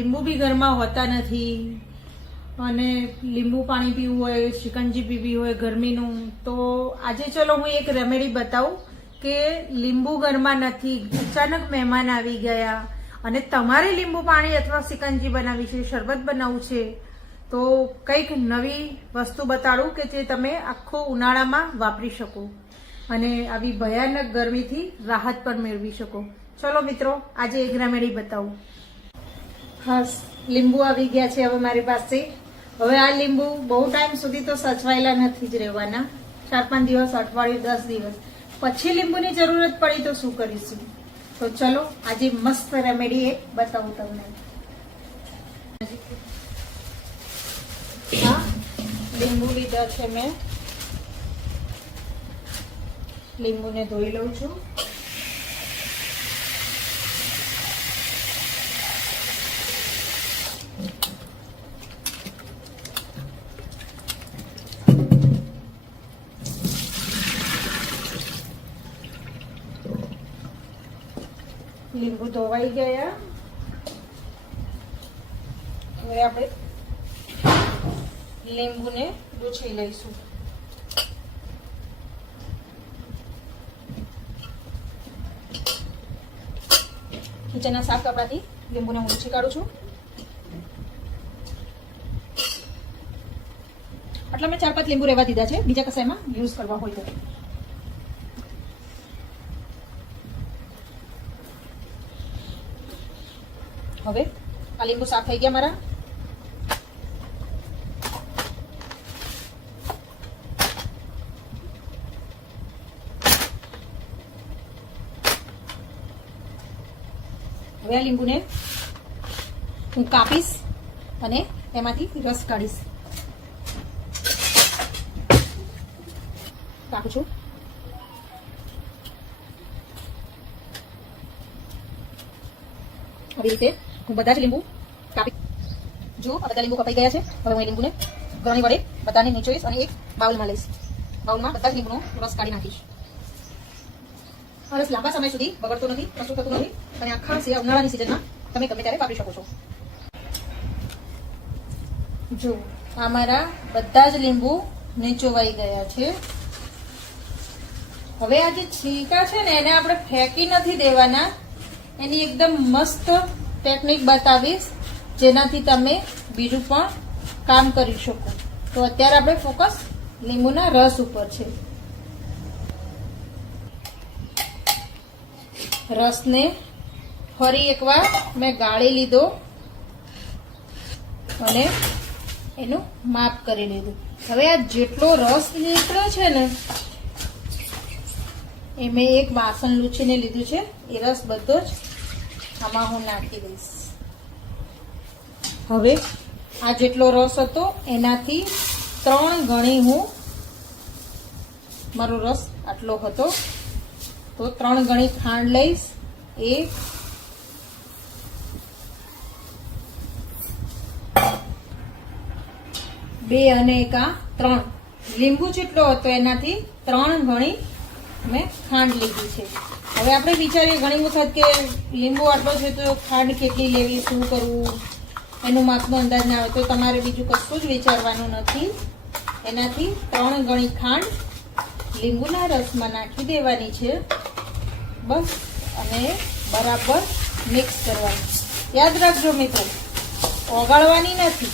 લીંબુ બી ઘરમાં હોતા નથી અને લીંબુ પાણી પીવું હોય, શિકંજી પીવી હોય ગરમીનું, તો આજે ચલો હું એક રેમેડી બતાવું કે લીંબુ ઘરમાં નથી, અચાનક મહેમાન આવી ગયા અને તમારે લીંબુ પાણી અથવા શિકંજી બનાવવી છે, શરબત બનાવવું છે, તો કંઈક નવી વસ્તુ બતાડું કે જે તમે આખો ઉનાળામાં વાપરી શકો અને આવી ભયાનક ગરમીથી રાહત પણ મેળવી શકો. ચલો મિત્રો, આજે એક રેમેડી બતાવું. ખાસ લીંબુ આવી ગયા છે હવે મારી પાસે. હવે આ લીંબુ બહુ ટાઈમ સુધી તો સચવાયેલા નથી જ રહેવાના, 4-5 દિવસ, અઠવાડિયું, 10 દિવસ પછી લીંબુની જરૂરત પડી તો શું કરીશું? તો ચલો આજે મસ્ત રેમેડી એક બતાવું તમને. હા, લીંબુ લીધા છે મેં. લીંબુને ધોઈ લઉં છું. લીંબુ ધોવાઈ ગયા. હવે આપણે લીંબુને લૂછી લઈશું. કિચનના સાફ કપડાથી લીંબુને હું લૂછી કાઢું છું. આટલા મેં 4-5 લીંબુ રહેવા દીધા છે, બીજા કશાયમાં યુઝ કરવા હોય તો. હવે આ લીંબુ સાફ થઈ ગયા મારા. હવે આ લીંબુને હું કાપીશ અને એમાંથી રસ કાઢીશ. કાપું છું. આવી રીતે હું બધા જ લીંબુ કાપી. જો આ બધા લીંબુ કપાઈ ગયા છે. હવે હું લીંબુને ગરણી વડે બધાને નીચોઈશ અને એક બાઉલમાં લઈશ. બાઉલમાં બધા જ લીંબુનો રસ કાઢી નાખીશ. આ રસ લાંબા સમય સુધી બગડતો નથી, કશું થતું નથી અને આખા ઉનાળાની સિઝનમાં તમે ગમે ત્યારે વાપરી શકો છો. જો આ મારા બધા જ લીંબુ નીચોવાઈ ગયા છે. હવે આ જે છીકા છે ને એને આપણે ફેંકી નથી દેવાના. એની એકદમ મસ્ત ટેકનિક બતાવીશ જેનાથી તમે બીજું પણ કામ કરી શકો. તો અત્યારે આપણે ફોકસ લીંબુના રસ ઉપર છે. રસને ફરી એકવાર મેં ગાળી લીધો અને એનું માપ કરી લીધું. હવે આ જેટલો રસ નીકળ્યો છે ને એ મેં એક વાસણ લૂછીને લીધું છે. એ રસ બધો જ આમાં હું નાખી દઈશ. હવે આ જેટલો રસ હતો એનાથી 3 ગણી હું, મારો રસ આટલો હતો તો 3 ગણી ખાંડ લઈશ. 1 2 અને 1 આ 3. લીંબુ જેટલો હતો એનાથી 3 ગણી મેં ખાંડ લીધી છે. હવે આપણે વિચારીએ ઘણી વખત કે લીંબુ આટલો છે તો ખાંડ કેટલી લેવી, શું કરવું, એનું માપનો અંદાજ ના આવે. તો તમારે બીજું કશું જ વિચારવાનું નથી. એનાથી 3 ગણી ખાંડ લીંબુના રસમાં નાખી દેવાની છે બસ, અને બરાબર મિક્સ કરવાની. યાદ રાખજો મિત્રો, ઓગાળવાની નથી,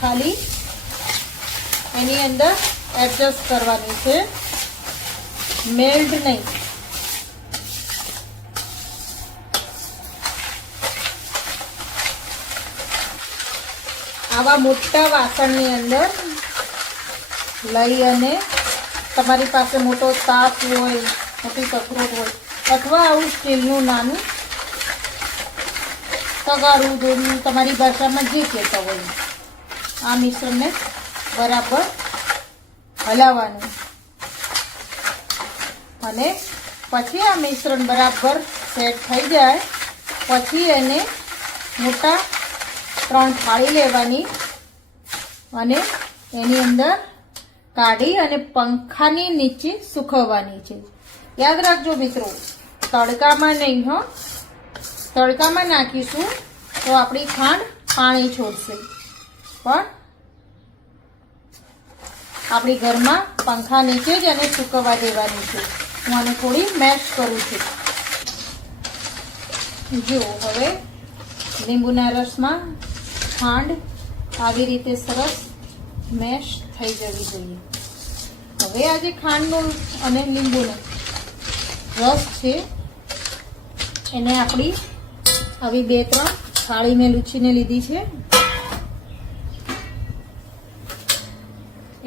ખાલી એની અંદર એડજસ્ટ કરવાની છે, મેલ્ટ નહીં. આવા મોટા વાસણની અંદર લઈ અને તમારી પાસે મોટો તાપ હોય, મોટી કથરોટ હોય અથવા આવું સ્ટીલનું નાનું તગારું, દોરું, તમારી ભાષામાં જે કહેતા હોય, આ મિશ્રણને બરાબર હલાવવાનું અને પછી આ મિશ્રણ બરાબર સેટ થઈ જાય પછી એને મોટા 3 થાળી લેવાની અને એની અંદર કાઢી અને પંખાની નીચે સુકવવાની છે. યાદ રાખજો મિત્રો, તડકામાં નહીં હો, તડકામાં નાખીશું તો આપણી ખાંડ પાણી છોડશે. પણ આપણી ઘરમાં પંખા નીચે જ એને સૂકવવા દેવાની છે. હું આને થોડી મેશ કરું છું. જો હવે લીંબુના રસમાં ખાંડ આવી રીતે સરસ મેશ થઈ જવી જોઈએ. હવે આ જે ખાંડનું અને લીંબુનો રસ છે એને આપણી આવી 2-3 થાળી મેં લૂછીને લીધી છે.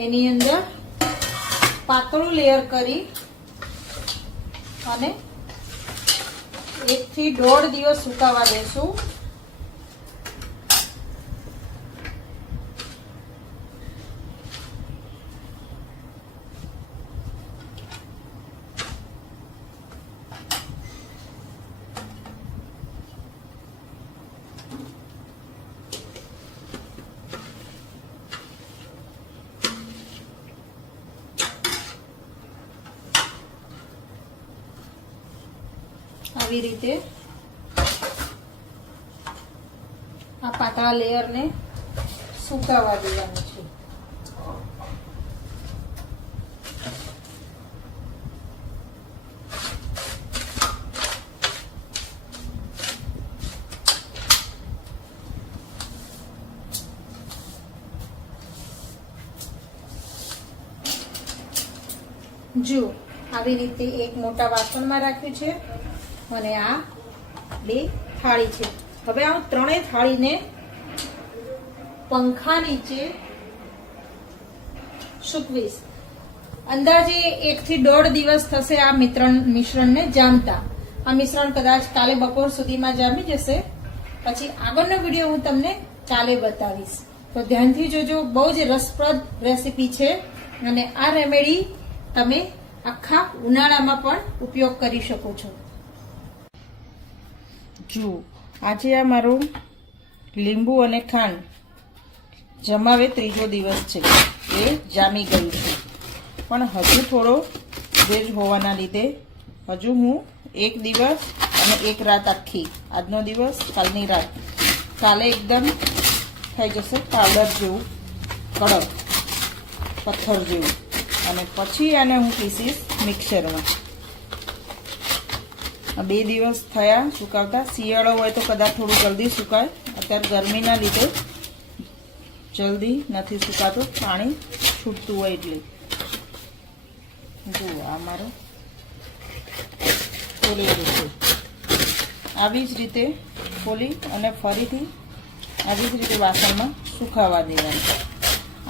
એની અંદર પાતળું લેયર કરી અને 1 થી 1.5 દિવસ સુકાવા દેશું. આવી રીતે આ પાતળા લેયરને સુકાવા દેવાનું છે. જો આવી રીતે એક મોટા વાસણમાં રાખ્યું છે અને આ 2 થાળી છે. હવે આ 3 થાળીને પંખા નીચે સૂકવીશ. અંદાજે 1 થી 1.5 દિવસ થશે આ મિશ્રણને જામતા. આ મિશ્રણ કદાચ કાલે બપોર સુધીમાં જામી જશે. પછી આગળનો વિડીયો હું તમને કાલે બતાવીશ. તો ધ્યાનથી જોજો. બહુ જ રસપ્રદ રેસીપી છે અને આ રેમેડી તમે આખા ઉનાળામાં પણ ઉપયોગ કરી શકો છો. જુઓ, આજે આ મારું લીંબુ અને ખાંડ જમાવે 3જો દિવસ છે. એ જામી ગયું છે, પણ હજુ થોડો ભેજ હોવાના લીધે હજુ હું 1 દિવસ અને 1 રાત આખી, આજનો દિવસ કાલની રાત, કાલે એકદમ થઈ જશે પાવડર જેવું, કડક પથ્થર જેવું. અને પછી આને હું પીસીશ મિક્સરમાં. 2 દિવસ થયા સુકાવતા. શિયાળો હોય તો કદાચ થોડું જલ્દી સુકાય. અત્યારે ગરમીના લીધે જલ્દી નથી સુકાતું, પાણી છૂટતું હોય એટલે. જુઓ, આ મારો ફોલી જશે. આવી જ રીતે ફોલી અને ફરીથી આવી જ રીતે વાસણમાં સુકાવા દેવાનું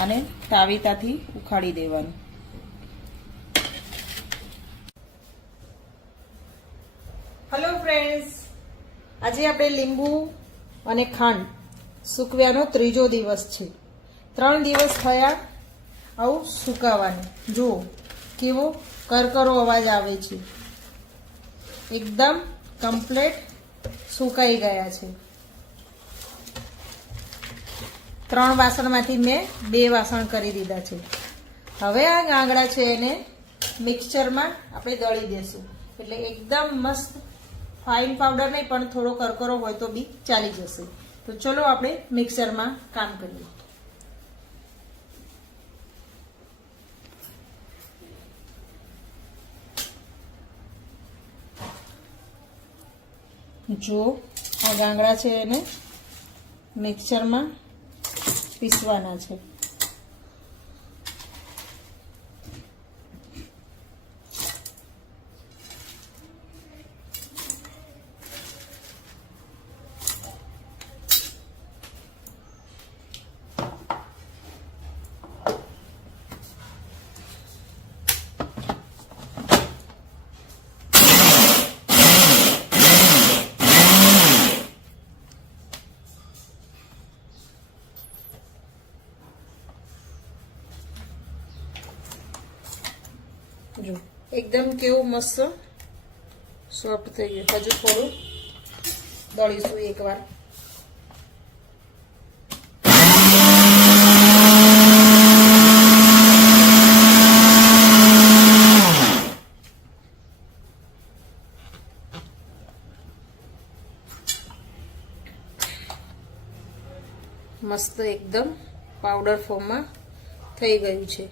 અને તાવીતાથી ઉખાડી દેવાનું. હેલો ફ્રેન્ડ્સ, આજે આપણે લીંબુ અને ખાંડ સૂકવ્યાનો 3જો દિવસ છે. 3 દિવસ થયા આવું સુકાવાનું. જુઓ કેવો કરકરો અવાજ આવે છે. એકદમ કમ્પ્લીટ સુકાઈ ગયા છે. 3 વાસણમાંથી મેં 2 વાસણ કરી દીધા છે. હવે આ ગાંગડા છે એને મિક્સચરમાં આપણે દળી દેશું. એટલે એકદમ મસ્ત ફાઇન પાવડર નહીં પણ થોડો કરકરો હોય તો બી ચાલી જશે. તો ચલો આપણે મિક્સરમાં કામ કરીએ. જો આ ગાંગડા છે એને મિક્સરમાં પીસવાના છે. જો એકદમ કેવું મસ્ત સોફ્ટ થઈ ગયું. હજુ થોડું દળીશું એકવાર. મસ્ત એકદમ પાવડર ફોર્મમાં થઈ ગયું છે.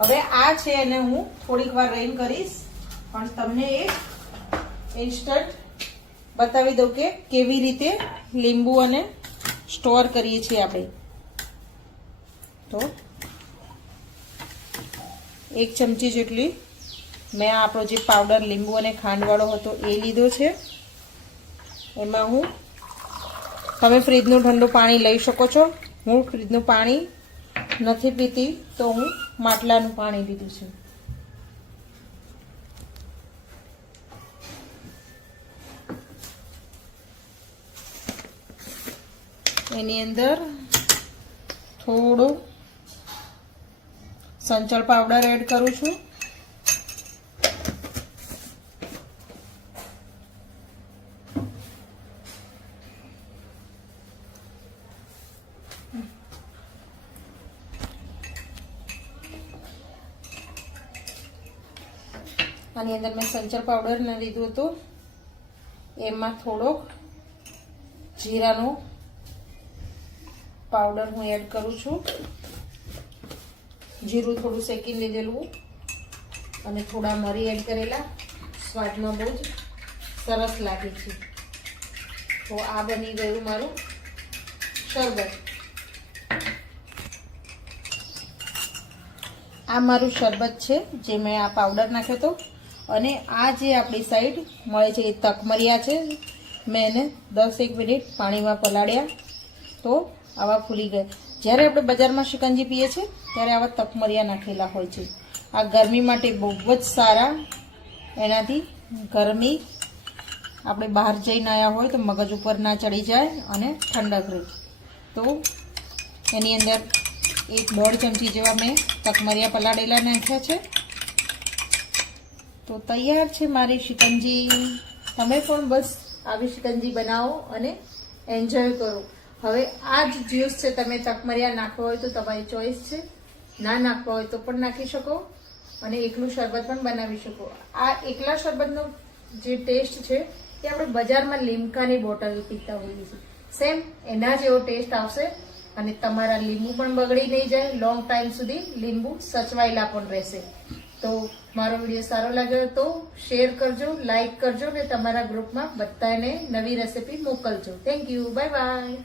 હવે આ છે એને હું થોડીક વાર રેન કરીશ, પણ તમને એક ઇન્સ્ટન્ટ બતાવી દઉં કે કેવી રીતે લીંબુ અને સ્ટોર કરીએ છીએ આપણે. તો 1 ચમચી જેટલી મેં આપણો જે પાવડર લીંબુ અને ખાંડવાળો હતો એ લીધો છે. એમાં હું, તમે ફ્રીજનું ઠંડુ પાણી લઈ શકો છો. હું ફ્રીજનું પાણી નથી પીતી તો હું માટલાનું પાણી લીધું છે. એની અંદર થોડો સંચળ પાવડર એડ કરું છું. આની અંદર મેં સંચળ પાવડર ને લીધું હતું. એમાં થોડોક જીરાનો પાવડર હું એડ કરું છું. જીરું થોડું શેકીને લીધેલું અને થોડા મરી એડ કરેલા, સ્વાદમાં બહુ જ સરસ લાગે છે. તો આ બની ગયું મારું શરબત. આ મારું શરબત છે જે મેં આ પાવડર નાખ્યો હતો. અને આ જે આપણી સાઈડ મળે છે એ તકમરિયા છે. મેં એને 10-1 મિનિટ પાણીમાં પલાળ્યા તો આવા ફૂલી ગયા. જ્યારે આપણે બજારમાં શિકંજી પીએ છીએ ત્યારે આવા તકમરિયા નાખેલા હોય છે. આ ગરમી માટે બહુ જ સારા. એનાથી ગરમી, આપણે બહાર જઈને આવ્યા હોય તો મગજ ઉપર ના ચડી જાય અને ઠંડક રહે. તો એની અંદર 1-1.5 ચમચી જેવા મેં તકમરિયા પલાળેલા નાખ્યા છે. તો તૈયાર છે મારી શિકંજી. તમે પણ બસ આવી શિકંજી બનાવો અને એન્જોય કરો. હવે આ જ જ્યુસ છે, તમે તકમરિયા નાખવા હોય તો તમારી ચોઈસ છે, ના નાખવા હોય તો પણ નાખી શકો અને એકલું શરબત પણ બનાવી શકો. આ એકલા શરબતનો જે ટેસ્ટ છે એ આપણે બજારમાં લીમકાની બોટલ પીતા હોઈએ છીએ, સેમ એના જેવો ટેસ્ટ આવશે. અને તમારા લીંબુ પણ બગડી નહીં જાય, લોંગ ટાઈમ સુધી લીંબુ સચવાયેલા પણ રહેશે. તો મારો વિડીયો સારો લાગ્યો તો શેર કરજો, લાઈક કરજો અને તમારા ગ્રુપમાં બધાને નવી રેસિપી મોકલજો. Thank you, bye bye.